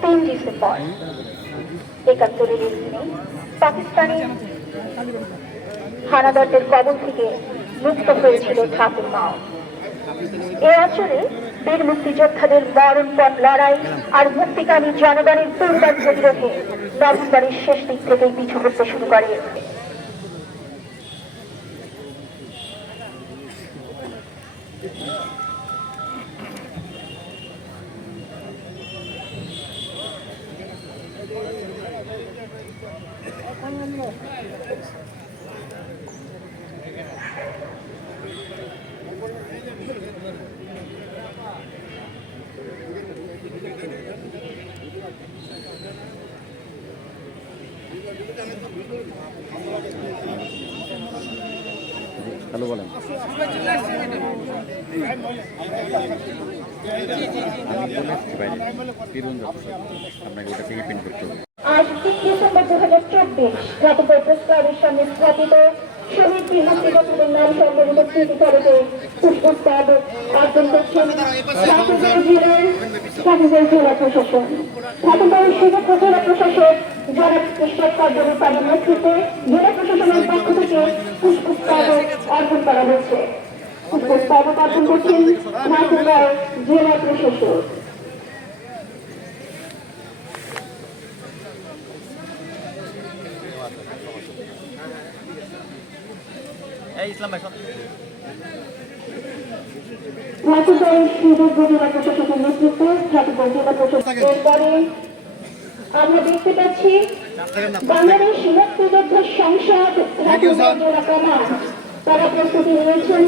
তিন হানাদারদের কবল থেকে মুক্ত হয়েছিল ঠাকুরমাও এ অঞ্চলে বীর মুক্তিযোদ্ধাদের মরণপণ লড়াই আর মুক্তিকামী জনগণের দুর্বার প্রতিরোধে নভেম্বরের শেষ দিক থেকেই পিছু করতে শুরু করে। হ্যালো, বলেন। আজ তিন ডিসেম্বর হাজার চব্বিশ জাতীয় প্রেস ক্লাবের সামনে স্থাপিত শহীদ বীর নাম সম্বলিত স্মৃতি ফলকে পুষ্পস্তব অর্জন করছেন ঠাকুরগাঁও জেলার প্রশাসক জনাব কৃষ্ণ কার্যকরীর নেতৃত্বে জেলা প্রশাসনের পক্ষ থেকে পুষ্পস্তব অর্জন করা হয়েছে পুষ্পস্তব অর্জন করছেন ঠাকুরগাঁও জেলা প্রশাসক। এই ইসলাম ভাই সুযোগ্য জেলা প্রশাসকের নেতৃত্বে ঠাকুরগাঁও জেলা প্রশাসক আমরা দেখতে পাচ্ছি বাংলাদেশ মুক্তিযুদ্ধ সংসদ তারা প্রস্তুতি নিয়েছেন।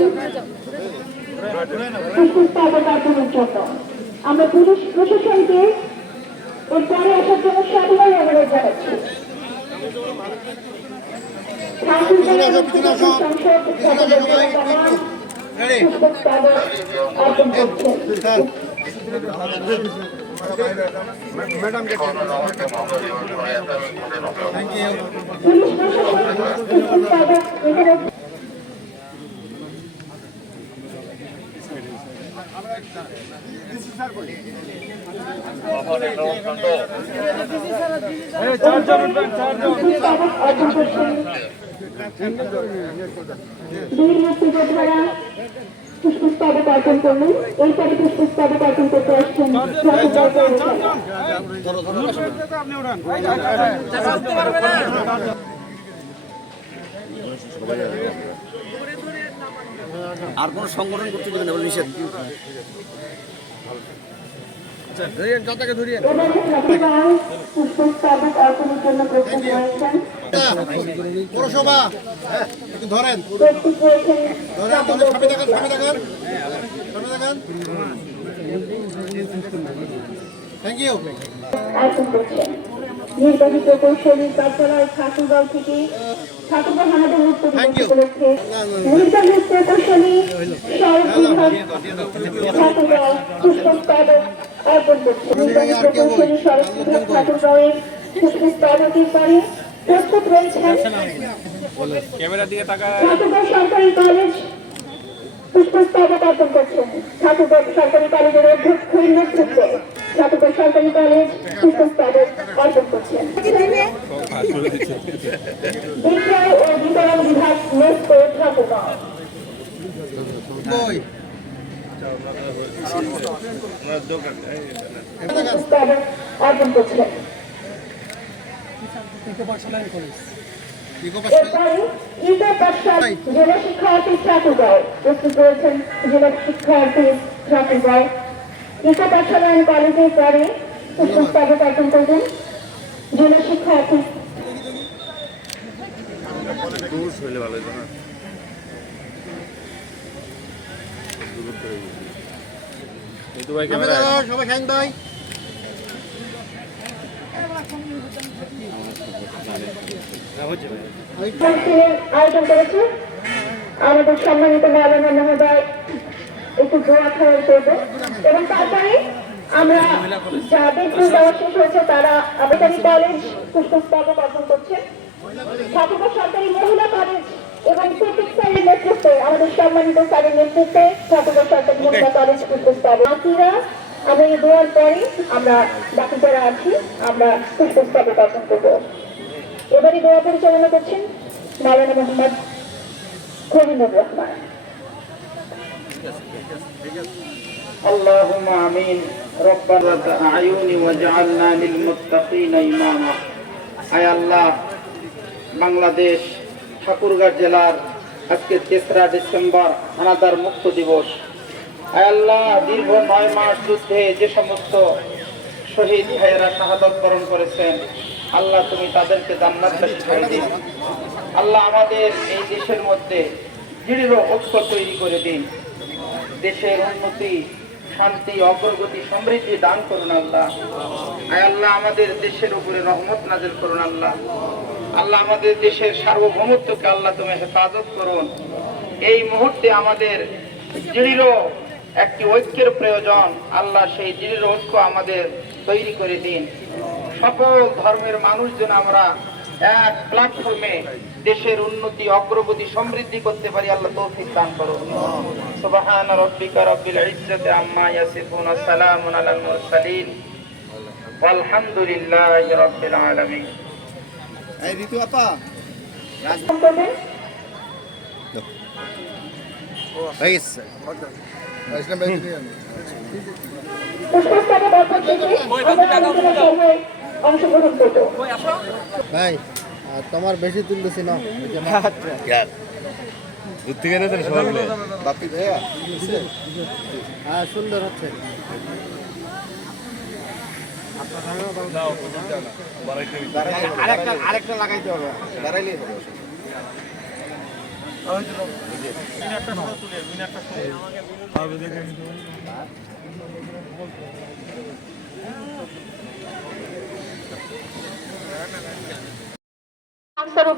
আমরা পুলিশ প্রশাসনকে এরপরে আসার জন্য সাধুবাই অনুরোধ জানাচ্ছি। সংসদ ঠাকুরগাঁও জেলা কমান্ড পুষ্পস্তবক অর্জন করছেন পুলিশ প্রশাসন পুষ্পস্তবক অর্জন করলেন। পুষ্পস্তবক অর্জন করতে আসছেন আর কোন সংগঠন করতে দেবেন না নিষেধ। ঠাকুরগাঁও পুষ্পস্তবক অর্পণের জন্য প্রস্তুত হয়েছেন। একটু হয়েছেন ধরেন। ধরেন সামনে দেখান সামনে দেখান। সামনে দেখান। থ্যাংক ইউ নির্বাহী প্রকৌশলী কার্যালয় ঠাকুরগাঁও থেকে ঠাকুরগাঁও হানাদের মুক্ত উপলক্ষে নির্বাহী প্রকৌশলী সড়ক বিভাগ ঠাকুরগাঁও পুষ্পস্তবক অর্পণ করছে। নির্বাহী প্রকৌশলী সড়ক বিভাগ ঠাকুরগাঁওয়ের পুষ্পস্তবকের পরে প্রস্তুত রয়েছেন ঠাকুরগাঁও সরকারি কলেজ পুষ্পস্তবক অর্পণ করছেন ঠাকুরগাঁও সরকারি কলেজের অধ্যক্ষের নেতৃত্বে ঠাকুরগাঁও সরকারি কলেজ পুষ্পস্তবক অর্পণ করছেন বিক্রয় ও বিতরণ বিভাগ নেস্কো ঠাকুরগাঁও। কই অর্পণ করছেন ইকো পাশে এরপরে জেলা শিক্ষার্থী ঠাকুরগাঁও প্রস্তুত রয়েছেন জেলা শিক্ষার্থী ঠাকুরগাঁও ইকো পাঠশালা কলেজের পরে পুষ্পস্তবক অর্পণ করবেন জেলা শিক্ষার্থী। সামনে দাঁড়াও, সবাই ভাই আয়োজন আমাদের সম্মানিত মাওলানা মহোদয়, একটু দোয়া খাওয়াই করব। এবং তারপরে আমরা যাদের দেওয়া শেষ হয়েছে, তারা আবেদারি কলেজ পুষ্পস্তবক অর্জন করছে ঠাকুরগাঁও সরকারি মহিলা কলেজ এবং প্রত্যেক স্যারের নেতৃত্বে, আমাদের সম্মানিত স্যারের নেতৃত্বে ঠাকুর সরকার মহিলা কলেজ পুষ্পস্তবক। বাকিরা আমরা এই দোয়ার পরে আমরা বাকি যারা আছি আমরা পুষ্পস্তবক অর্পণ করবো এবারে দোয়া পরিচালনা করছেন মাওলানা মোহাম্মদ খলিলুর রহমান اللهم امين ربنا اعين واجعلنا للمتقين اماما আয় আল্লাহ বাংলাদেশ ঠাকুরগাঁও জেলার আজকে তেসরা ডিসেম্বর হানাদার মুক্ত দিবস আয় আল্লাহ দীর্ঘ নয় মাস যুদ্ধে যে সমস্ত শহীদ ভাইয়েরা শাহাদত বরণ করেছেন, আল্লাহ তুমি তাদেরকে জান্নাতবাসী করে দিন। আল্লাহ আমাদের এই দেশের মধ্যে দৃঢ় ঐক্য তৈরি করে দিন। দেশের উন্নতি, শান্তি, অগ্রগতি, সমৃদ্ধি দান করুন আল্লাহ। আয় আল্লাহ আমাদের দেশের উপরে রহমত নাজিল করুন আল্লাহ। আল্লাহ আমাদের দেশের সার্বভৌমত্বকে আল্লাহ তুমি হেফাজত করুন। এই মুহূর্তে আমাদের দৃঢ় একটি ঐক্যের প্রয়োজন আল্লাহ সেই দৃঢ় ঐক্য আমাদের তৈরি করে দিন। সকল ধর্মের মানুষজন আমরা এক প্ল্যাটফর্মে দেশের উন্নতি অগ্রগতি সমৃদ্ধি করতে পারি আল্লাহ তৌফিক দান করুন। সুবহান রাব্বিকা রাব্বিল ইজ্জাতি আম্মা ইয়াসিফুন সালামুন আলাল মুরসালিন। ওয়ালহামদুলিল্লাহি রাব্বিল আলামিন। এই ঋতু আপা ইসলাম ভাই তোমার বেশি তুলতেছি না দূর থেকে নেতেন সবাই মিলে? বাপি ভাইয়া। হ্যাঁ সুন্দর হচ্ছে। আরেকটা আরেকটা লাগাইতে হবে। দাঁড়াইলেই হবে।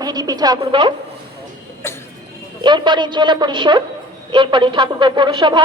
ভিডিপি ঠাকুরগাঁও। এরপরে জেলা পরিষদ এরপরে ঠাকুরগাঁও পৌরসভা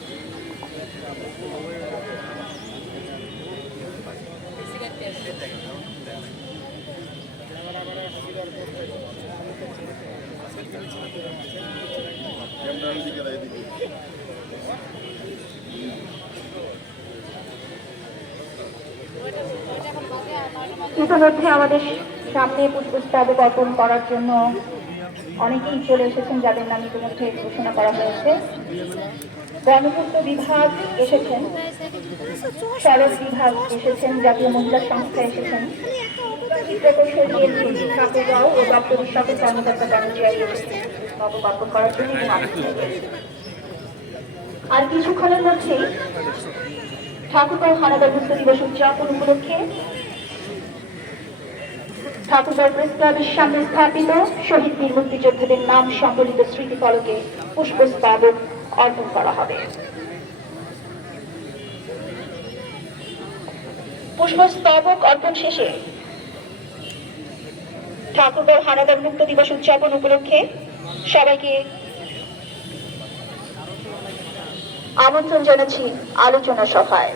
ইতিমধ্যে আমাদের সামনে পুষ্পস্তবক অর্পণ করার জন্য অনেকেই চলে এসেছেন যাদের নাম ইতিমধ্যে ঘোষণা করা হয়েছে। গণপূর্ত বিভাগ এসেছেন সড়ক বিভাগ এসেছেন, জাতীয় মহিলা সংস্থা এসেছেন। আর কিছুক্ষণের মধ্যেই ঠাকুরগাঁও হানাদার মুক্ত দিবস উদযাপন উপলক্ষে ঠাকুরগাঁও মুক্তিযোদ্ধাদের নাম অর্পণ করা হবে। পুষ্পস্তবক অর্পণ শেষে হানাদার মুক্ত দিবস উদযাপন উপলক্ষে সবাইকে আমন্ত্রণ জানাচ্ছি আলোচনা সভায়।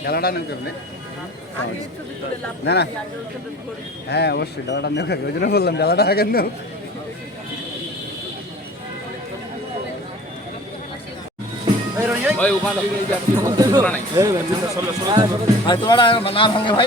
খেলাটা নেও কেমনে? না না। হ্যাঁ অবশ্যই ডালাটা নেও খাবে ওই জন্য বললাম ডালাটা আগে নেও। ভাই তোমার না ভাঙে ভাই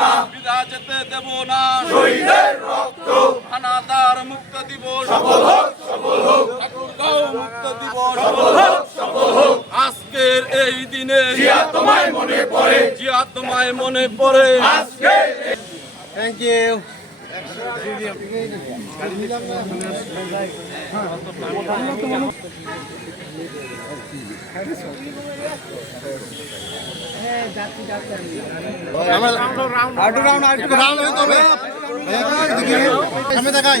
না। বিধা যেতে দেব না। শহীদের রক্ত। হানাদার মুক্ত দিবস সফল হোক সফল হোক। ঠাকুরগাঁও মুক্ত দিবস সফল হোক সফল হোক। আজকের এই দিনে জিয়া তোমায় মনে পড়ে। জিয়া তোমায় মনে পড়ে। আজকে থ্যাংক ইউ আরেকটু রাউন্ড আরেকটু রাউন্ড হইতে হবে সামনে দেখাই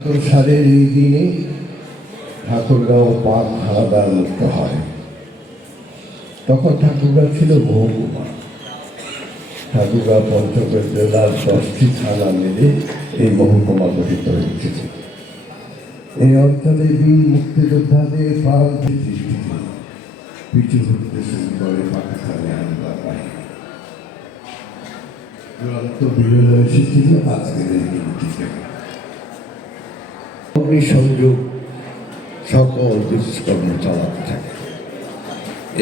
সালের এই দিনে ঠাকুরগাঁও পাক হানাদার মুক্ত হয়। তখন ঠাকুরগাঁও ছিল মহকুমা ঠাকুরগাঁও পঞ্চগড় জেলার দশটি থানা মিলে এই মহকুমা গঠিত হয়েছিল এই অঞ্চলে বীর মুক্তিযোদ্ধাদের প্রাণ সৃষ্টিতে পিছু হতে শুরু করে পাকিস্তানি হানাদার বাহিনী চূড়ান্ত বিরোধ এসেছিল আজকের এই অগ্নিসংযোগ সকল দুষ্কর্ম চালাতে থাকে।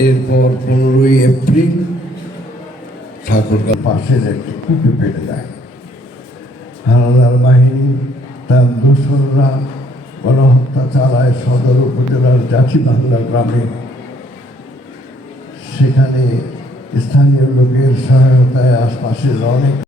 এরপর পনেরোই এপ্রিল ঠাকুরগাঁ পাশের একটি কূপে পেটে যায়। হানাদার বাহিনী, তার দোসররা গণহত্যা চালায় সদর উপজেলার জাঠিবাংলা গ্রামে। সেখানে স্থানীয় লোকের সহায়তায় আশপাশের অনেক